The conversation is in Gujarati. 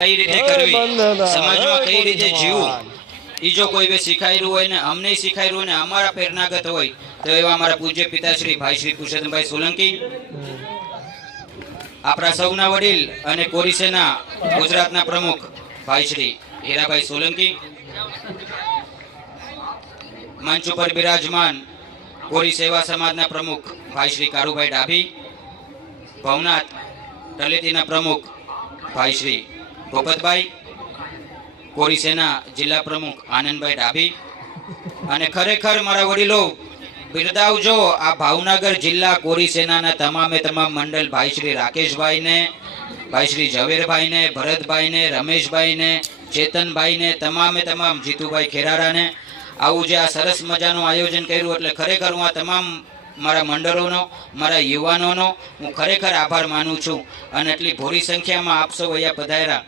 કઈ રીતે કરવી, સમાજમાં કઈ રીતે જીવવું, ઈ જો કોઈ શીખાયેલું હોય ને અમને શીખાયેલું ને અમારા પ્રેરણાગત હોય તો એવા અમારા પૂજ્ય પિતાશ્રી ભાઈ શ્રી પુરુષોત્તમભાઈ સોલંકી, આપણા સૌના વડીલ અને કોરી સેના ગુજરાતના પ્રમુખ ભાઈ શ્રી હીરાભાઈ સોલંકી, મંચ ઉપર બિરાજમાન કોરી સેવા સમાજના પ્રમુખ ભાઈ શ્રી કારુભાઈ ડાભી, ભવનાથ તળેટીના પ્રમુખ ભાઈ શ્રી ભોપતભાઈ, કોરી સેના જિલ્લા પ્રમુખ આનંદભાઈ ડાભી, અને ખરેખર મારા વડીલો બિરદાવજો આ ભાવનગર જિલ્લા કોરી સેનાના તમામે તમામ મંડળ ભાઈ શ્રી રાકેશભાઈને, ભાઈ શ્રી ઝવેરભાઈને, ભરતભાઈને, રમેશભાઈને, ચેતનભાઈને, તમામે તમામ જીતુભાઈ ખેરારાને આવું જે આ સરસ મજાનું આયોજન કર્યું એટલે ખરેખર હું આ તમામ મારા મંડળોનો, મારા યુવાનોનો હું ખરેખર આભાર માનું છું. અને એટલી ભોરી સંખ્યામાં આપ સૌ અહીંયા પધાર્યા